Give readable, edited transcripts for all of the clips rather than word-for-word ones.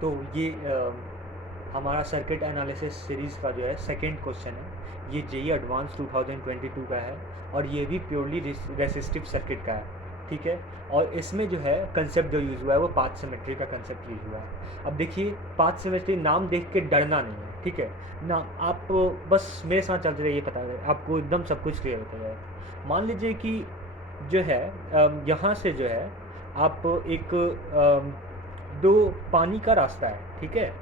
तो ये हमारा सर्किट एनालिसिस सीरीज़ का जो है सेकंड क्वेश्चन है। ये जेई एडवांस 2022 का है और ये भी प्योरली रेसिस्टिव सर्किट का है। ठीक है। और इसमें जो है कंसेप्ट जो यूज़ हुआ है वो पाथ सिमेट्री का कंसेप्ट यूज़ हुआ है। अब देखिए, पाथ सिमेट्री नाम देख के डरना नहीं है, ठीक है ना। आप बस मेरे साथ चलते रहिए, पता है आपको एकदम सब कुछ क्लियर होता जाएगा। मान लीजिए कि जो है यहाँ से जो है आप एक दो पानी का रास्ता है, ठीक है।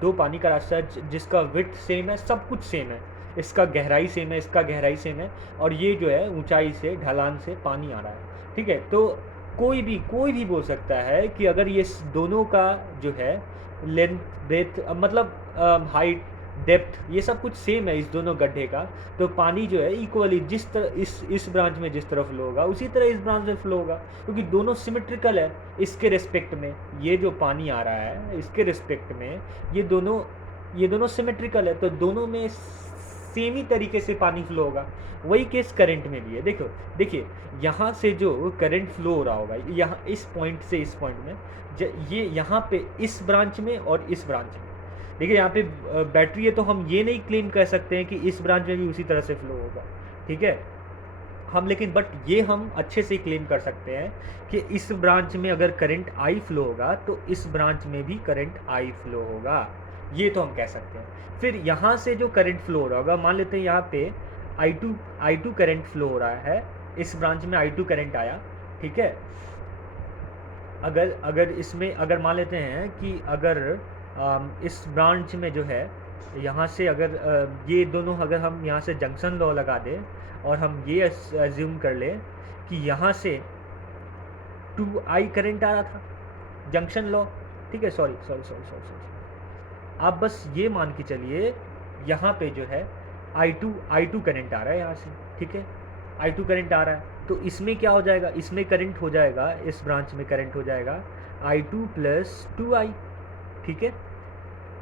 दो पानी का रास्ता है जिसका विड्थ सेम है, सब कुछ सेम है। इसका गहराई सेम है, इसका गहराई सेम है। और ये जो है ऊंचाई से ढलान से पानी आ रहा है, ठीक है। तो कोई भी बोल सकता है कि अगर ये दोनों का जो है लेंथ ब्रेथ मतलब हाइट डेप्थ ये सब कुछ सेम है इस दोनों गड्ढे का, तो पानी जो है इक्वली जिस तरह इस ब्रांच में जिस तरह फ्लो होगा उसी तरह इस ब्रांच में फ्लो होगा, क्योंकि दोनों सिमेट्रिकल है। इसके रिस्पेक्ट में ये जो पानी आ रहा है इसके रिस्पेक्ट में ये दोनों सिमेट्रिकल है, तो दोनों में सेम ही तरीके से पानी फ्लो होगा। वही केस करंट में भी है। देखो, देखिए यहाँ से जो करंट फ्लो हो रहा होगा यहाँ इस पॉइंट से इस पॉइंट में, ये यहाँ पे इस ब्रांच में और इस ब्रांच में, देखिए यहाँ पे बैटरी है, तो हम ये नहीं क्लेम कर सकते हैं कि इस ब्रांच में भी उसी तरह से फ्लो होगा, ठीक है। हम लेकिन बट ये हम अच्छे से क्लेम कर सकते हैं कि इस ब्रांच में अगर करंट आई फ्लो होगा तो इस ब्रांच में भी करंट आई फ्लो होगा, ये तो हम कह सकते हैं। फिर यहाँ से जो करंट फ्लो हो रहा होगा, मान लेते हैं यहाँ पे I2 करंट फ्लो हो रहा है, इस ब्रांच में I2 करंट आया, ठीक है। अगर अगर इसमें अगर मान लेते हैं कि अगर इस ब्रांच में जो है यहाँ से अगर ये दोनों अगर हम यहाँ से जंक्शन लॉ लगा दें और हम ये एज्यूम कर लें कि यहाँ से 2I करंट आ रहा था, जंक्शन लॉ, ठीक है। Sorry sorry sorry sorry sorry, आप बस ये मान के चलिए यहाँ पे जो है I2 करंट आ रहा है यहाँ से, ठीक है। I2 करंट आ रहा है, तो इसमें क्या हो जाएगा, इसमें करंट हो जाएगा, इस ब्रांच में करंट हो जाएगा I2 प्लस 2I, ठीक है,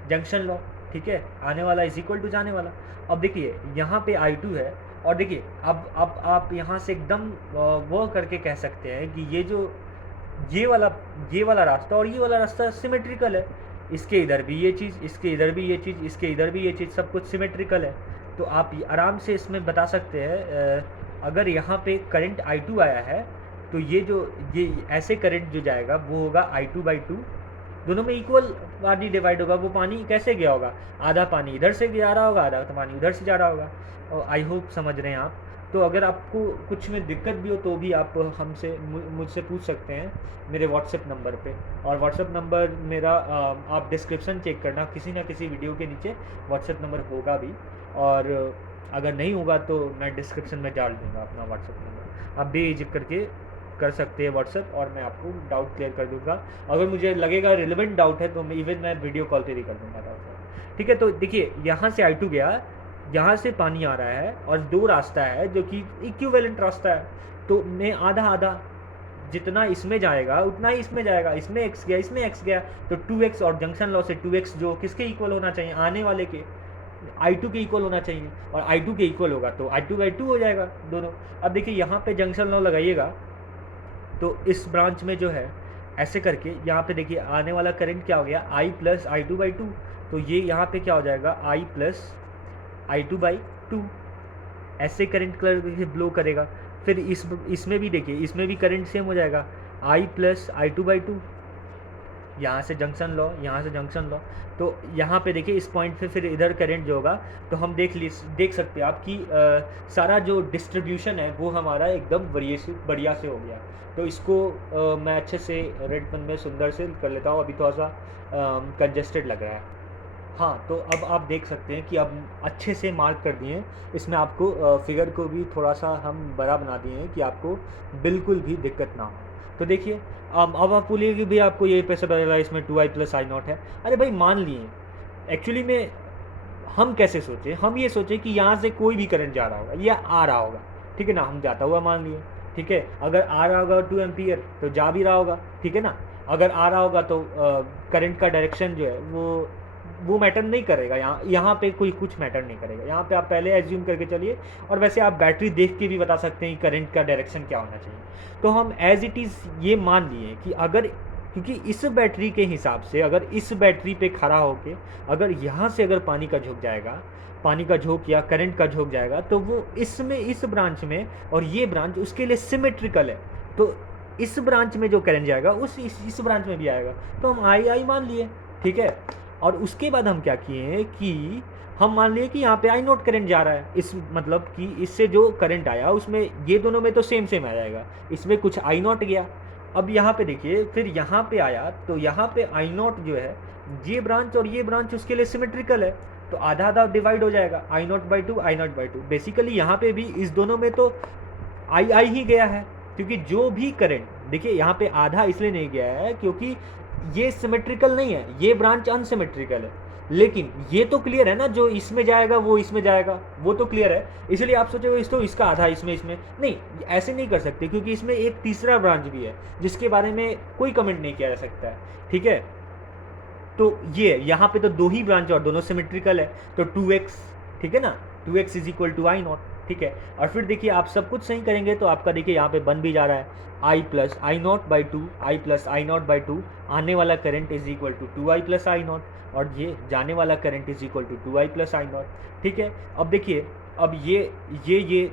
जंक्शन लॉ, ठीक है। आने वाला इज इक्वल टू जाने वाला। अब देखिए यहाँ पे I2 है, और देखिए अब आप यहाँ से एकदम वो करके कह सकते हैं कि ये जो ये वाला रास्ता और ये वाला रास्ता सिमेट्रिकल है। इसके इधर भी ये चीज़, इसके इधर भी ये चीज़, इसके इधर भी ये चीज़, सब कुछ सिमेट्रिकल है। तो आप आराम से इसमें बता सकते हैं अगर यहाँ पे करंट I2 आया है तो ये ऐसे करंट जो जाएगा वो होगा I2/2, दोनों में इक्वल पानी डिवाइड होगा। वो पानी कैसे गया होगा, आधा पानी इधर से जा रहा होगा, आधा पानी उधर से जा रहा होगा। और आई होप समझ रहे हैं आप। तो अगर आपको कुछ में दिक्कत भी हो तो भी आप हमसे मुझसे पूछ सकते हैं मेरे व्हाट्सएप नंबर पे। और व्हाट्सएप नंबर मेरा आप डिस्क्रिप्शन चेक करना, किसी ना किसी वीडियो के नीचे व्हाट्सएप नंबर होगा भी, और अगर नहीं होगा तो मैं डिस्क्रिप्शन में डाल दूँगा अपना व्हाट्सएप नंबर। आप बेझिझक करके कर सकते हैं व्हाट्सएप, और मैं आपको डाउट क्लियर कर दूंगा। अगर मुझे लगेगा रिलेवेंट डाउट है तो मैं वीडियो कॉल पे भी कर दूंगा डाउट, ठीक है। तो देखिए यहाँ से I2 गया, यहाँ से पानी आ रहा है, और दो रास्ता है जो कि इक्विवेलेंट रास्ता है, तो मैं आधा आधा जितना इसमें जाएगा उतना ही इसमें जाएगा। इसमें x गया, इसमें x गया, तो 2x, और जंक्शन लॉ से 2x जो किसके इक्वल होना चाहिए, आने वाले के I2 के इक्वल होना चाहिए, और I2 के इक्वल होगा तो I2/2 हो जाएगा दोनों। अब देखिए यहाँ पे जंक्शन लॉ लगाइएगा तो इस ब्रांच में जो है ऐसे करके यहाँ पे देखिए आने वाला करंट क्या हो गया, I प्लस I2/2, तो ये यहाँ पे क्या हो जाएगा, I प्लस I2/2, ऐसे करंट करके ब्लो करेगा। फिर इसमें भी देखिए, इसमें भी करंट सेम हो जाएगा, I प्लस I2/2, यहाँ से जंक्शन लो, यहाँ से जंक्शन लो, तो यहाँ पे देखिए इस पॉइंट पे फिर इधर करंट जो होगा, तो हम देख सकते हैं आप कि सारा जो डिस्ट्रीब्यूशन है वो हमारा एकदम बढ़िया से हो गया। तो इसको मैं अच्छे से रेड पेन में सुंदर से कर लेता हूँ, अभी थोड़ा सा कंजेस्टेड लग रहा है। हाँ, तो अब आप देख सकते हैं कि अब अच्छे से मार्क कर दिए हैं। इसमें आपको फिगर को भी थोड़ा सा हम बड़ा बना दिए हैं कि आपको बिल्कुल भी दिक्कत ना हो। तो देखिए अब आप बोलिए कि भाई आपको ये पैसा पता चला इसमें 2I प्लस I0 है। अरे भाई मान लिए, एक्चुअली में हम कैसे सोचे, हम ये सोचे कि यहाँ से कोई भी करंट जा रहा होगा या आ रहा होगा, ठीक है ना, हम जाता हुआ मान लिए, ठीक है। अगर आ रहा होगा 2 एम्पियर तो जा भी रहा होगा, ठीक है ना। अगर आ रहा होगा तो करंट का डायरेक्शन जो है वो मैटर नहीं करेगा, यहाँ पे कोई कुछ मैटर नहीं करेगा। यहाँ पे आप पहले एज्यूम करके चलिए, और वैसे आप बैटरी देख के भी बता सकते हैं कि करंट का डायरेक्शन क्या होना चाहिए। तो हम एज इट इज़ ये मान लिए कि अगर क्योंकि इस बैटरी के हिसाब से अगर इस बैटरी पे खड़ा होके अगर यहाँ से अगर पानी का झोंक जाएगा, पानी का झोंक या करंट का झोंक जाएगा, तो वो इसमें इस ब्रांच में और ये ब्रांच उसके लिए सिमेट्रिकल है, तो इस ब्रांच में जो करंट जाएगा उस इस ब्रांच में भी आएगा, तो हम आई आई मान लिए, ठीक है। और उसके बाद हम क्या किए कि हम मान लिए कि यहाँ पे आई नोट करंट जा रहा है, इस मतलब कि इससे जो करंट आया उसमें ये दोनों में तो सेम सेम आ जाएगा, इसमें कुछ आई नोट गया। अब यहाँ पे देखिए, फिर यहाँ पे आया तो यहाँ पे आई नोट जो है ये ब्रांच और ये ब्रांच उसके लिए सिमेट्रिकल है, तो आधा आधा डिवाइड हो जाएगा, I not by two I not by two. Basically यहाँ पे भी इस दोनों में तो आई आई ही गया है, क्योंकि जो भी करंट, देखिए यहाँ पे आधा इसलिए नहीं गया है क्योंकि ये सिमेट्रिकल नहीं है, ये ब्रांच अनसिमेट्रिकल है। लेकिन ये तो क्लियर है ना, जो इसमें जाएगा वो इसमें जाएगा, वो तो क्लियर है। इसलिए आप सोचो इस तो इसका आधा इसमें इसमें नहीं, ऐसे नहीं कर सकते, क्योंकि इसमें एक तीसरा ब्रांच भी है जिसके बारे में कोई कमेंट नहीं किया जा सकता है, ठीक है। तो ये यहाँ पे तो दो ही ब्रांच और दोनों सिमेट्रिकल है, तो 2x, ठीक है ना, 2x is equal to I not, ठीक है। और फिर देखिए आप सब कुछ सही करेंगे तो आपका देखिए यहाँ पे बन भी जा रहा है I plus I not by two, I plus I not by two, आने वाला current is equal to 2i plus I not, और ये जाने वाला current is equal to 2i plus I not, ठीक है। अब देखिए, अब ये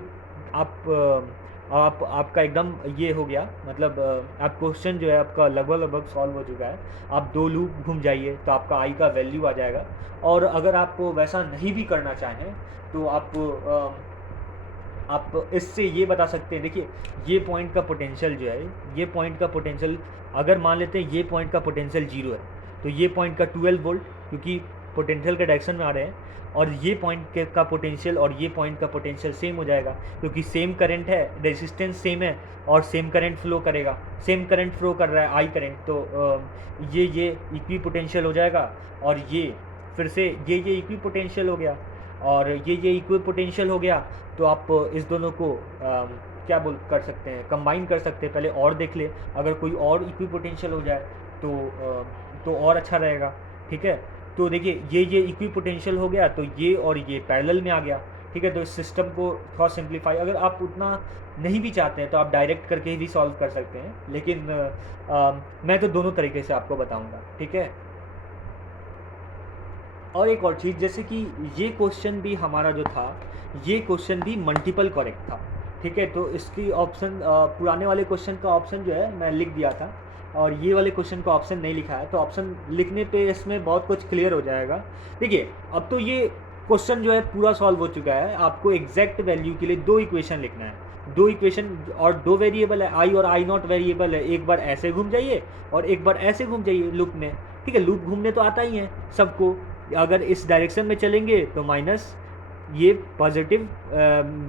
आप आपका एकदम ये हो गया, मतलब आप क्वेश्चन जो है आपका लगभग लगभग सॉल्व हो चुका है। आप दो लूप घूम जाइए तो आपका आई का वैल्यू आ जाएगा। और अगर आप वैसा नहीं भी करना चाहें तो आप इससे ये बता सकते हैं, देखिए ये पॉइंट का पोटेंशियल जो है, ये पॉइंट का पोटेंशियल अगर मान लेते हैं ये पॉइंट का पोटेंशियल 0 है, तो ये पॉइंट का 12 वोल्ट, क्योंकि पोटेंशियल के डायरेक्शन में आ रहे हैं, और ये पॉइंट का पोटेंशियल और ये पॉइंट का पोटेंशियल सेम हो जाएगा, क्योंकि सेम करंट है, रेजिस्टेंस सेम है और सेम करंट फ्लो करेगा, सेम करंट फ्लो कर रहा है आई करंट, तो ये इक्वी पोटेंशियल हो जाएगा। और ये फिर से ये इक्वी पोटेंशियल हो गया, और ये इक्वी पोटेंशियल हो गया, तो आप इस दोनों को क्या कर सकते हैं, कंबाइन कर सकते हैं। पहले और देख ले, अगर कोई और इक्वी पोटेंशियल हो जाए तो और अच्छा रहेगा, ठीक है। तो देखिए ये इक्वी पोटेंशियल हो गया, तो ये और ये पैरेलल में आ गया, ठीक है। तो इस सिस्टम को थोड़ा सिंप्लीफाई, अगर आप उतना नहीं भी चाहते हैं तो आप डायरेक्ट करके भी सॉल्व कर सकते हैं, लेकिन मैं तो दोनों तरीके से आपको बताऊंगा, ठीक है। और एक और चीज़, जैसे कि ये क्वेश्चन भी हमारा जो था, ये क्वेश्चन भी मल्टीपल करेक्ट था, ठीक है। तो इसकी ऑप्शन पुराने वाले क्वेश्चन का ऑप्शन जो है मैं लिख दिया था, और ये वाले क्वेश्चन का ऑप्शन नहीं लिखा है, तो ऑप्शन लिखने पे इसमें बहुत कुछ क्लियर हो जाएगा। देखिए अब तो ये क्वेश्चन जो है पूरा सॉल्व हो चुका है, आपको एग्जैक्ट वैल्यू के लिए दो इक्वेशन लिखना है, दो इक्वेशन और दो वेरिएबल है, आई और आई नॉट वेरिएबल है, एक बार ऐसे घूम जाइए और एक बार ऐसे घूम जाइए लूप में, ठीक है। लूप घूमने तो आता ही है सबको, अगर इस डायरेक्शन में चलेंगे तो माइनस, ये पॉजिटिव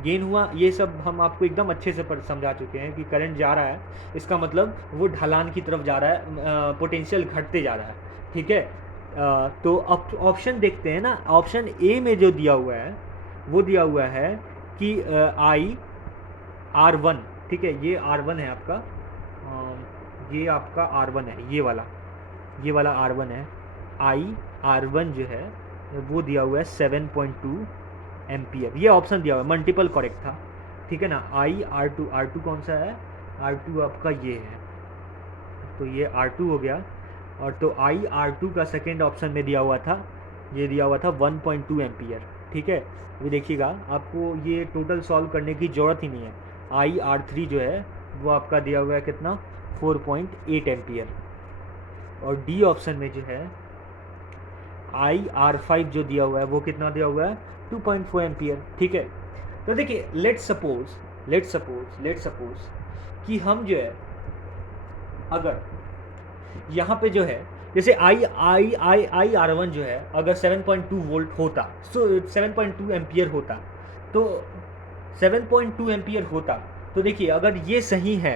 गेन हुआ, ये सब हम आपको एकदम अच्छे से समझा चुके हैं कि करंट जा रहा है, इसका मतलब वो ढलान की तरफ जा रहा है, पोटेंशियल घटते जा रहा है, ठीक है। तो अब ऑप्शन देखते हैं ना, ऑप्शन ए में जो दिया हुआ है वो दिया हुआ है कि आई R1, ठीक है, ये R1 है आपका, ये आपका R1 है, ये वाला R1 है, आई R1 जो है वो दिया हुआ है 7.2 एम्पियर, ये ऑप्शन दिया हुआ है, मल्टीपल करेक्ट था, ठीक है ना। आई R2 कौन सा है, R2 आपका ये है, तो ये R2 हो गया। और तो आई R2 का सेकेंड ऑप्शन में दिया हुआ था, ये दिया हुआ था 1.2 एम्पियर, ठीक है। अभी देखिएगा आपको ये टोटल सॉल्व करने की ज़रूरत ही नहीं है, आई R3 जो है वो आपका दिया हुआ है कितना, 4.8 एम्पियर। और डी ऑप्शन में जो है आई R5 जो दिया हुआ है वो कितना दिया हुआ है, 2.4 एम्पियर, ठीक है। तो देखिए लेट्स सपोज कि हम जो है अगर यहाँ पे जो है जैसे आई R1 जो है अगर 7.2 वोल्ट होता, 7.2 एम्पियर होता, तो 7.2 एम्पियर होता, तो देखिए अगर ये सही है,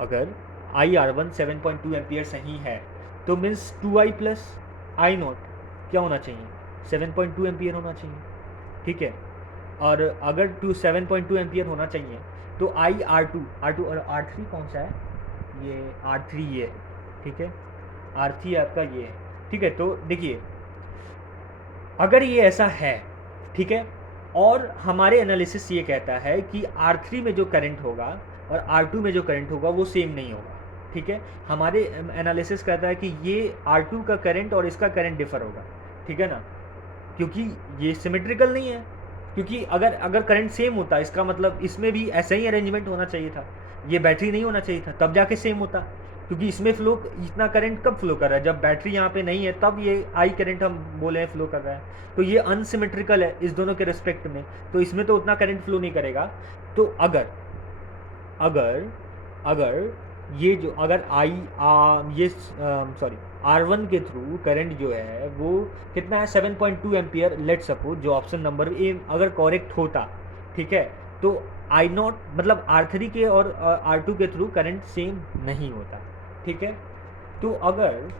अगर आई R1 7.2 एम्पियर सही है, तो means 2i plus I not क्या होना चाहिए, 7.2 एम्पियर होना चाहिए, ठीक है। और अगर 7.2 एम्पियर होना चाहिए तो आई R2 और R3 कौन सा है, ये R3 ये है, ठीक है, R3 आपका ये है, ठीक है। तो देखिए अगर ये ऐसा है, ठीक है, और हमारे एनालिसिस ये कहता है कि R3 में जो करंट होगा और R2 में जो करंट होगा वो सेम नहीं होगा, ठीक है, हमारे एनालिसिस कहता है कि ये R2 का करंट और इसका करंट डिफर होगा, ठीक है ना, क्योंकि ये सिमेट्रिकल नहीं है, क्योंकि अगर अगर करंट सेम होता इसका मतलब इसमें भी ऐसा ही अरेंजमेंट होना चाहिए था, ये बैटरी नहीं होना चाहिए था, तब जाके सेम होता, क्योंकि इसमें फ्लो इतना करंट कब फ्लो कर रहा है, जब बैटरी यहाँ पे नहीं है तब ये आई करंट हम बोले हैं फ्लो कर रहा है, तो ये अनसिमेट्रिकल है इस दोनों के रिस्पेक्ट में, तो इसमें तो उतना करंट फ्लो नहीं करेगा। तो अगर अगर अगर ये जो अगर ये सॉरी R1 के थ्रू करंट जो है वो कितना है 7.2 एम्पियर, लेट सपोज, जो ऑप्शन नंबर ए अगर करेक्ट होता, ठीक है, तो आई नॉट मतलब R3 के और R2 के थ्रू करंट सेम नहीं होता, ठीक है। तो अगर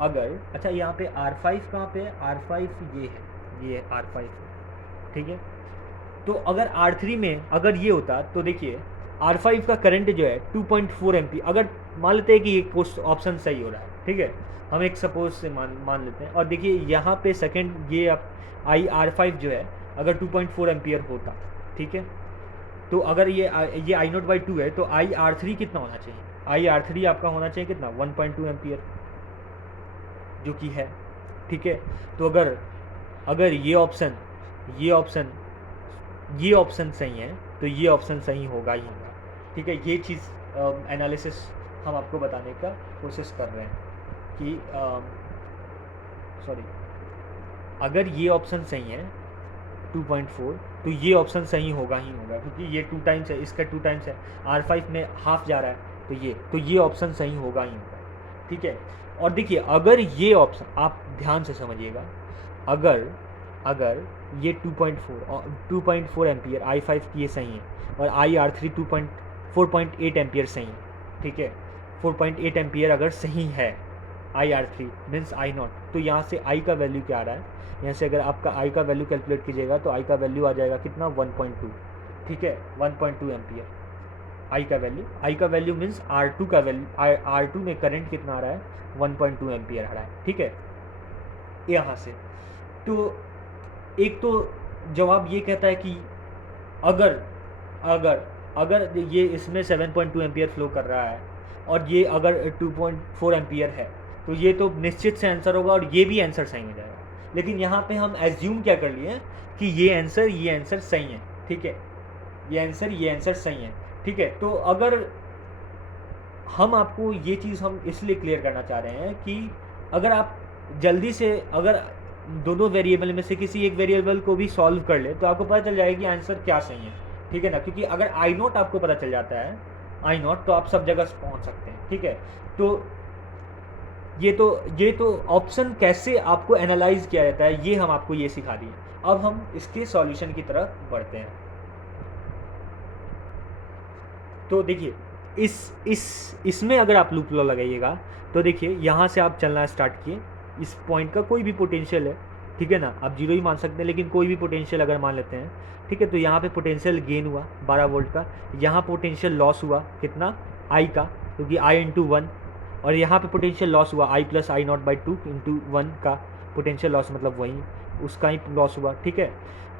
अगर अच्छा यहाँ पे R5 कहाँ पे है, R5 ये है R5, ठीक है। तो अगर R3 में अगर ये होता तो देखिए R5 का करंट जो है 2.4 एम्पीयर, अगर मान लेते हैं कि ये ऑप्शन सही हो रहा है, ठीक है, हम एक सपोज से मान लेते हैं, और देखिए यहाँ पे सेकंड ये R5 जो है अगर 2.4 एम्पीयर होता, ठीक है, तो अगर ये I0/2 है तो R3 कितना होना चाहिए, R3 आपका होना चाहिए कितना 1.2 एम्पीयर, जो कि है, ठीक है। तो अगर अगर ये ऑप्शन सही है तो ये ऑप्शन सही होगा ही होगा, ठीक है। ये चीज़ एनालिसिस हम आपको बताने का कोशिश कर रहे हैं कि सॉरी, अगर ये ऑप्शन सही है 2.4 तो ये ऑप्शन सही होगा ही होगा, क्योंकि ये 2 टाइम्स है, इसका 2 टाइम्स है, R5 में हाफ जा रहा है, तो ये ऑप्शन सही होगा ही होगा, ठीक है। और देखिए अगर ये ऑप्शन आप ध्यान से समझिएगा, अगर ये 2.4 एम्पियर I5 की ये सही है और R3 4.8 एम्पियर सही है, ठीक है, 4.8 एम्पियर अगर सही है R3 मीन्स I0, तो यहाँ से I का वैल्यू क्या आ रहा है, यहाँ से अगर आपका I का वैल्यू कैलकुलेट कीजिएगा तो I का वैल्यू आ जाएगा कितना 1.2, ठीक है, 1.2 एम्पियर I का वैल्यू मीन्स R2 का वैल्यू, R2 में करंट कितना आ रहा है 1.2 एम्पियर आ रहा है, ठीक है। यहाँ से तो एक तो जवाब ये कहता है कि अगर अगर अगर ये इसमें 7.2 एम्पियर फ्लो कर रहा है और ये अगर 2.4 एम्पियर है तो ये तो निश्चित से आंसर होगा और ये भी आंसर सही हो जाएगा, लेकिन यहाँ पे हम एज्यूम क्या कर लिए कि ये आंसर सही है, ठीक है, ये आंसर सही है, ठीक है। तो अगर हम आपको ये चीज़ हम इसलिए क्लियर करना चाह रहे हैं कि अगर आप जल्दी से अगर दोनों वेरिएबल में से किसी एक वेरिएबल को भी सॉल्व कर ले तो आपको पता चल जाएगा कि आंसर क्या सही है, ठीक है ना, क्योंकि अगर I0 आपको पता चल जाता है I0 तो आप सब जगह पहुंच सकते हैं, ठीक है। तो ये तो ऑप्शन कैसे आपको एनालाइज किया जाता है ये हम आपको ये सिखा दिए। अब हम इसके सॉल्यूशन की तरफ बढ़ते हैं। तो देखिए इसमें अगर आप लूप लॉ लगाइएगा तो देखिए यहाँ से आप चलना स्टार्ट किए, इस पॉइंट का कोई भी पोटेंशियल है, ठीक है ना, आप 0 ही मान सकते हैं, लेकिन कोई भी पोटेंशियल अगर मान लेते हैं, ठीक है, तो यहाँ पे पोटेंशियल गेन हुआ 12 वोल्ट का, यहाँ पोटेंशियल लॉस हुआ कितना I का, क्योंकि I × 1, और यहाँ पे पोटेंशियल लॉस हुआ I + I0/2 × 1 का पोटेंशियल लॉस, मतलब वही उसका ही लॉस हुआ, ठीक है।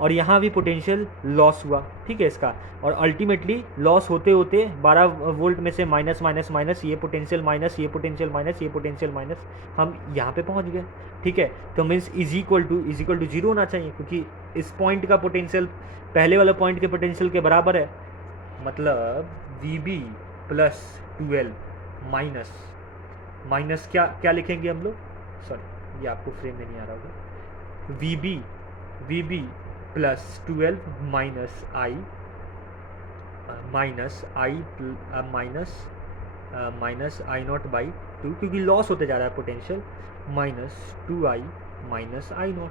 और यहाँ भी पोटेंशियल लॉस हुआ, ठीक है, इसका, और अल्टीमेटली लॉस होते होते 12 वोल्ट में से माइनस माइनस माइनस, ये पोटेंशियल माइनस, ये पोटेंशियल माइनस, ये पोटेंशियल माइनस, हम यहाँ पे पहुँच गए, ठीक है। तो मीन्स इज इक्वल टू 0 होना चाहिए, क्योंकि इस पॉइंट का पोटेंशियल पहले वाला पॉइंट के पोटेंशियल के बराबर है, मतलब VB + 12 माइनस क्या लिखेंगे हम लोग, सॉरी ये आपको फ्रेम में नहीं आ रहा होगा, VB + 12 माइनस I0/2, क्योंकि लॉस होते जा रहा है potential, -2I - I0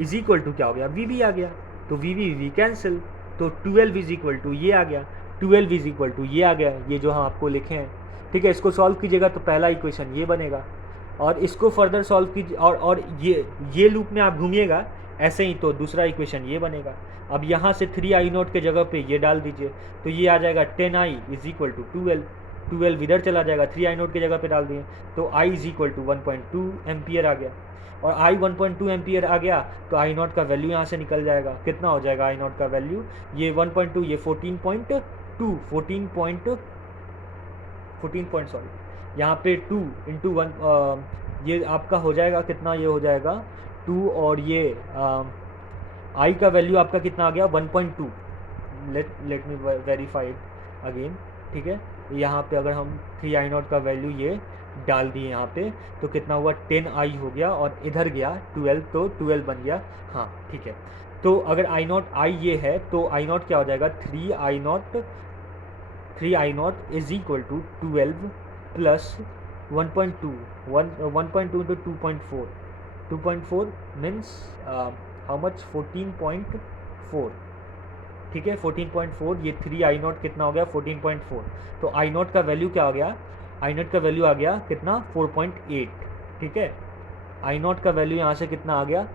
is equal to क्या हो गया, VB आ गया, तो VB कैंसिल, तो 12 इज इक्वल टू ये आ गया, 12 इज इक्वल टू ये आ गया, ये जो हम आपको लिखे हैं, ठीक है। इसको सॉल्व कीजिएगा तो पहला इक्वेशन ये बनेगा, और इसको फर्दर सॉल्व कीजिए, और ये लूप में आप घूमिएगा ऐसे ही, तो दूसरा इक्वेशन ये बनेगा। अब यहाँ से 3I0 के जगह पे ये डाल दीजिए, तो ये आ जाएगा 10I = 12 इधर चला जाएगा, 3I0 के जगह पे डाल दिए, तो I = 1.2 एम्पियर आ गया, और I 1.2 एम्पियर आ गया तो I0 का वैल्यू यहाँ से निकल जाएगा, कितना हो जाएगा I0 का वैल्यू, ये 1.2, ये 14.2 यहाँ पे 2 इंटू 1, ये आपका हो जाएगा कितना, ये हो जाएगा 2, और ये आई का वैल्यू आपका कितना आ गया 1.2। Let me verify it again, ठीक है। यहाँ पे अगर हम 3i0 का वैल्यू ये डाल दिए यहाँ पे, तो कितना हुआ 10i हो गया, और इधर गया 12, तो 12 बन गया। हाँ ठीक है, तो अगर i ये है तो i0 क्या हो जाएगा 3i0 is equal to 12 plus 1.2, 1.2 into 2.4, 2.4 means how much 14.4, ठीक है 14.4, ये 3i0 कितना हो गया 14.4, तो i0 का वैल्यू क्या आ गया, i0 का वैल्यू आ गया कितना 4.8, ठीक है। i0 का वैल्यू यहाँ से कितना आ गया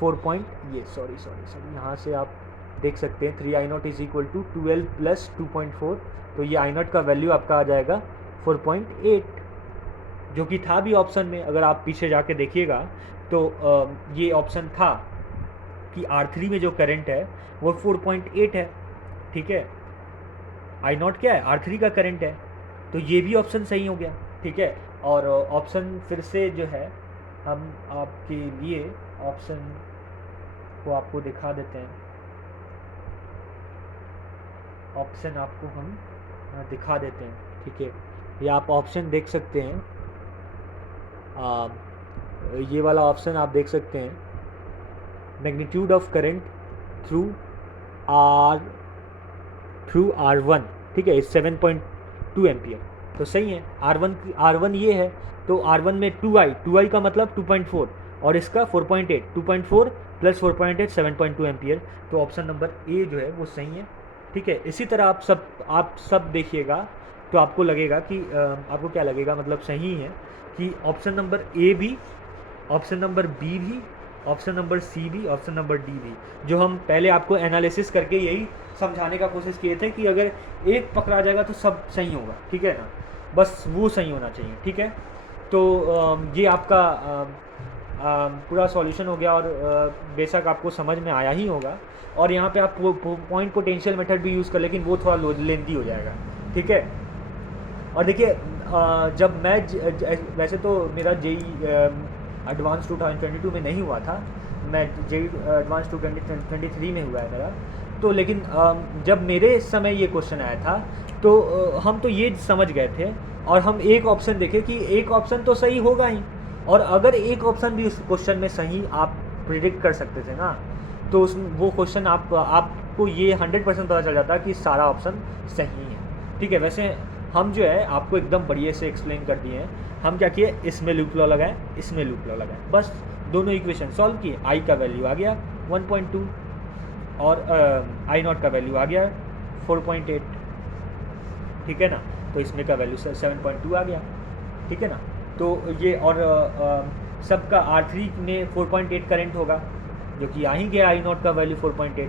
4 ये सॉरी यहाँ से आप देख सकते हैं 3i0 is equal to 12 plus 2.4, तो ये i0 का वैल्यू आपका आ जाएगा 4.8, जो कि था भी ऑप्शन में। अगर आप पीछे जाके देखिएगा तो ये ऑप्शन था कि R3 में जो करंट है वो 4.8 है, ठीक है। i0 क्या है R3 का करंट है, तो ये भी ऑप्शन सही हो गया, ठीक है। और ऑप्शन फिर से जो है हम आपके लिए ऑप्शन को आपको दिखा देते हैं, ऑप्शन आपको हम दिखा देते हैं, ठीक है। ये आप ऑप्शन देख सकते हैं, ये वाला ऑप्शन आप देख सकते हैं, magnitude of current through R1, ठीक है 7.2 एम्पियर, तो सही है। R1 ये है, तो R1 में 2i का मतलब 2.4, और इसका 4.8, 2.4 प्लस 4.8 7.2 एम्पियर, तो ऑप्शन नंबर ए जो है वो सही है, ठीक है। इसी तरह आप सब देखिएगा तो आपको लगेगा कि आपको क्या लगेगा, मतलब सही है कि ऑप्शन नंबर ए भी, ऑप्शन नंबर बी भी, ऑप्शन नंबर सी भी, ऑप्शन नंबर डी भी, जो हम पहले आपको एनालिसिस करके यही समझाने का कोशिश किए थे कि अगर एक पकड़ा जाएगा तो सब सही होगा, ठीक है ना, बस वो सही होना चाहिए, ठीक है। तो ये आपका पूरा सॉल्यूशन हो गया, और बेशक आपको समझ में आया ही होगा। और यहाँ पे आप पॉइंट पोटेंशियल मेथड भी यूज़ कर, लेकिन वो थोड़ा लेंथी हो जाएगा, ठीक है। और देखिए जब मैं वैसे तो मेरा जेई एडवांस 2022 में नहीं हुआ था, मैं जेई एडवांस 2023 में हुआ है मेरा, तो लेकिन जब मेरे समय ये क्वेश्चन आया था तो हम तो ये समझ गए थे, और हम एक ऑप्शन देखे कि एक ऑप्शन तो सही होगा ही, और अगर एक ऑप्शन भी उस क्वेश्चन में सही आप प्रिडिक्ट कर सकते थे ना, तो वो क्वेश्चन आपको ये 100% पता चल जाता कि सारा ऑप्शन सही है, ठीक है। वैसे हम जो है आपको एकदम बढ़िया से एक्सप्लेन कर दिए हैं। हम क्या किए, इसमें लूप लॉ लगाए, इसमें लूप लॉ लगाए, बस दोनों इक्वेशन सॉल्व किए। आई का वैल्यू आ गया 1.2, और i0 का वैल्यू आ गया 4.8, ठीक है ना, तो इसमें का वैल्यू 7.2 आ गया, ठीक है ना। तो ये और सबका R3 में 4.8 करंट होगा, जो कि आ ही गया i0 का वैल्यू 4.8,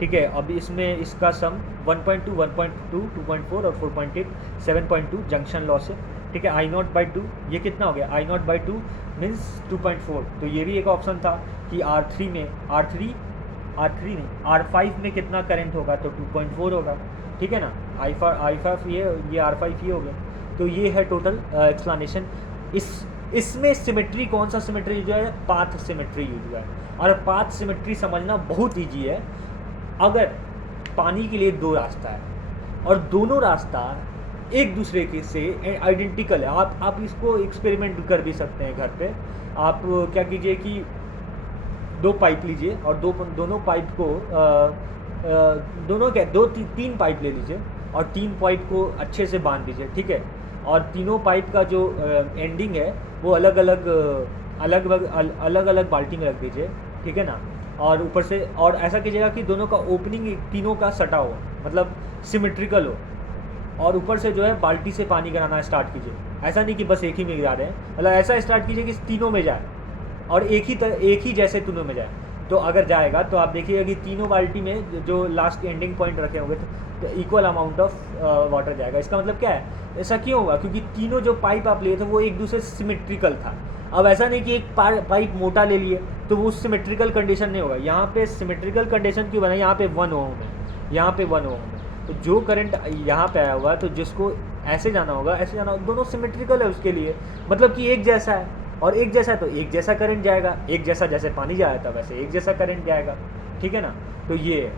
ठीक है। अब इसमें इसका सम 1.2, 1.2, 2.4 और 4.8, 7.2 जंक्शन लॉस है, ठीक है। i0/2 ये कितना हो गया, i0/2 मीन्स 2.4, तो ये भी एक ऑप्शन था कि R3 नहीं R5 में कितना करंट होगा, तो 2.4 होगा, ठीक है ना। i5 ये R5 ये हो गया, तो ये है टोटल एक्सप्लेनेशन। इसमें सिमेट्री, कौन सा सिमेट्री जो है, पाथ सिमेट्री यूज हुआ है, और पाथ सिमेट्री समझना बहुत ईजी है। अगर पानी के लिए दो रास्ता है और दोनों रास्ता एक दूसरे के से आइडेंटिकल है, आप इसको एक्सपेरिमेंट कर भी सकते हैं घर पे। आप क्या कीजिए कि दो पाइप लीजिए, और दोनों पाइप को तीन पाइप ले लीजिए, और तीन पाइप को अच्छे से बांध दीजिए, ठीक है। और तीनों पाइप का जो एंडिंग है वो अलग अलग बाल्टी में रख दीजिए, ठीक है ना। और ऊपर से और ऐसा कीजिएगा कि दोनों का ओपनिंग तीनों का सटा हो, मतलब सिमेट्रिकल हो, और ऊपर से जो है बाल्टी से पानी गिराना स्टार्ट कीजिए। ऐसा नहीं कि बस एक ही में गिरा रहे हैं, मतलब ऐसा स्टार्ट कीजिए कि तीनों में जाए, और एक ही जैसे तीनों में जाए। तो अगर जाएगा तो आप देखिएगा कि तीनों बाल्टी में जो लास्ट एंडिंग पॉइंट रखे होंगे तो इक्वल अमाउंट ऑफ वाटर जाएगा। इसका मतलब क्या है, ऐसा क्यों होगा, क्योंकि तीनों जो पाइप आप लिए थे वो एक दूसरे से सिमेट्रिकल था। अब ऐसा नहीं कि एक पाइप मोटा ले लिए तो वो सिमेट्रिकल कंडीशन नहीं होगा। यहाँ पे सिमेट्रिकल कंडीशन क्यों बना, यहाँ पे 1 ओम है, यहाँ पे 1 ओम है, तो जो करंट यहाँ पे आया हुआ है, तो जिसको ऐसे जाना होगा ऐसे जाना होगा, दोनों सिमेट्रिकल है उसके लिए, मतलब कि एक जैसा है, और एक जैसा है तो एक जैसा करंट जाएगा, एक जैसा जैसे पानी जाया था वैसे एक जैसा करंट जाएगा, ठीक है ना। तो ये है।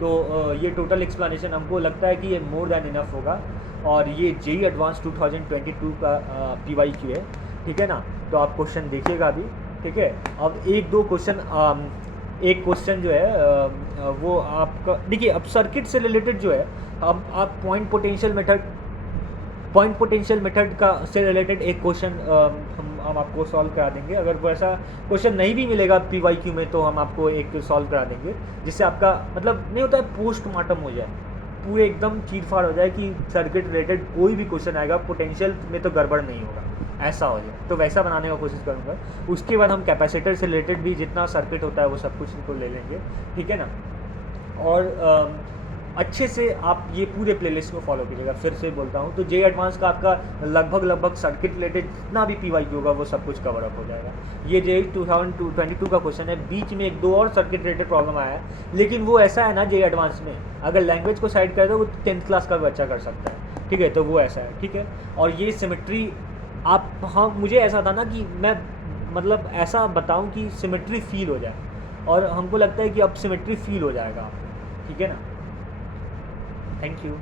तो ये टोटल एक्सप्लेनेशन हमको लगता है कि ये मोर देन इनफ होगा, और ये जेई एडवांस 2022 का PYQ है, ठीक है ना। तो आप क्वेश्चन देखिएगा अभी, ठीक है। अब एक दो क्वेश्चन, एक क्वेश्चन जो है वो आपका देखिए, अब सर्किट से रिलेटेड जो है, अब आप पॉइंट पोटेंशियल मेथड का से रिलेटेड एक क्वेश्चन हम आपको सॉल्व करा देंगे। अगर वो ऐसा क्वेश्चन नहीं भी मिलेगा PYQ में, तो हम आपको एक सॉल्व करा देंगे, जिससे आपका मतलब नहीं होता है पोस्टमार्टम हो जाए, पूरे एकदम चीर फाड़ हो जाए कि सर्किट रिलेटेड कोई भी क्वेश्चन आएगा पोटेंशियल में तो गड़बड़ नहीं होगा, ऐसा हो जाए। तो वैसा बनाने का कोशिश करूँगा। उसके बाद हम कैपेसिटर से रिलेटेड भी जितना सर्किट होता है वो सब कुछ इनको ले लेंगे, ठीक है ना। और अच्छे से आप ये पूरे प्लेलिस्ट को फॉलो कीजिएगा। फिर से बोलता हूँ, तो जेई एडवांस का आपका लगभग सर्किट रिलेटेड जितना भी PYQ होगा वो सब कुछ कवर अप हो जाएगा। ये जेई 2022 का क्वेश्चन है। बीच में एक दो और सर्किट रिलेटेड प्रॉब्लम आया है, लेकिन वो ऐसा है ना जेई एडवांस में, अगर लैंग्वेज को साइड कर दो वो 10th क्लास का बच्चा कर सकता है, ठीक है। तो वो ऐसा है, ठीक है। और ये सिमेट्री आप, हाँ मुझे ऐसा था ना कि मैं मतलब ऐसा बताऊँ कि सिमेट्री फील हो जाए, और हमको लगता है कि अब सिमेट्री फील हो जाएगा, ठीक है ना। Thank you.